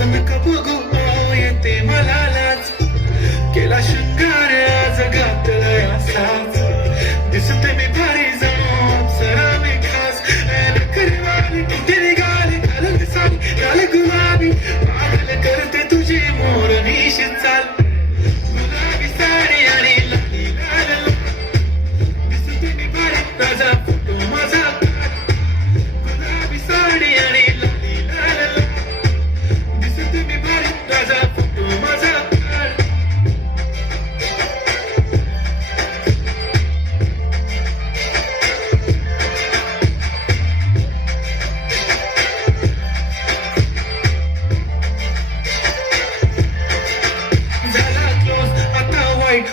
असं नका बघू येते मला लाज केला शृंगार आज घातलाय असाच दिसते मी भारी जाऊन सरा मी खास करवाली कुठे निघाली घाल दिसाली घाल गुलाबी पागल करते तुझी मोर निशित चाल गुलाबी साडी आणि लाली लाल दिसते मी भारी ताजा फोटो माझा गुलाबी साडी आणि लाली लाल दिसते मी भारी ताजा फोटो माझा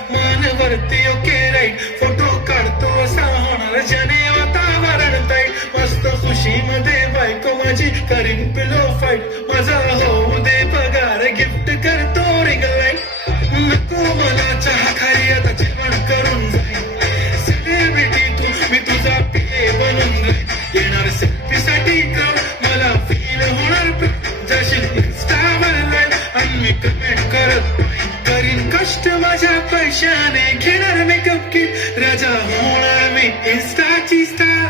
मानवरती ओके राईट फोटो काढतो असा होणार ज्याने वातावरण ताईट मस्त खुशीमध्ये बायको माझी करीन पिलो फाईट माझा होऊ दे पगार गिफ्ट करतो रिंग लाईट नको मला चहा खाली आता जेवण करून जाईल सेलिब्रिटी तू मी तुझा पिले बनून जाईल येणार सेल्फी साठी क्राऊड मला फील होणार जशी इंस्टावर लाईव्ह आणि मी कमेंट करत करीन कष्ट माझ्या पैशाने घेणार मेकअप किट राजा होणार मी इंस्टाची स्टार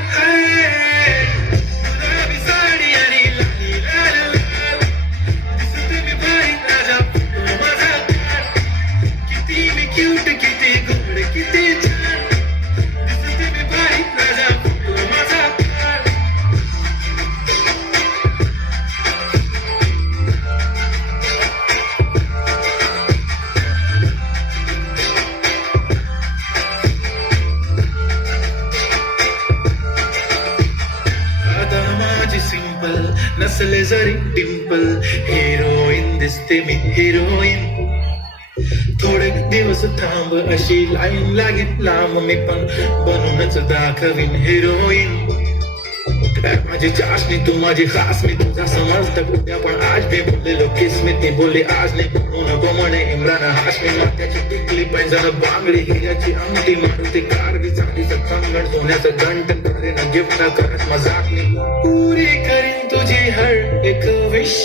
गुलाबी साडी आणि लाली लाल लाल दिसते मी भारी राजा फोटो माझा किती मी क्यूट किती गोड किती छान दिसते मी भारी राजा फोटो माझा सिंपल नसले जरी डिंपल हिरोईन दिसते मी हिरोईन थोडे दिवस थांब अशी लाईन लागेल लांब मी पण बनूनच दाखवीन हिरोईन माझी चाशनी तू माझी खास मी तुझा समजता कुठ्या पण आज मी बोललेलो किस मी ती बोलली आज नाही म्हणू नको म्हणे इम्रान हाशमी मात्याची टिकली पैंजण बांगडी हिऱ्याची अंगठी मारुती कारवी चांदीचं कंगण सोन्याचं घंटन करेन गिफ्ट करत मजाक मी पुरी करीन तुझी हर एक विश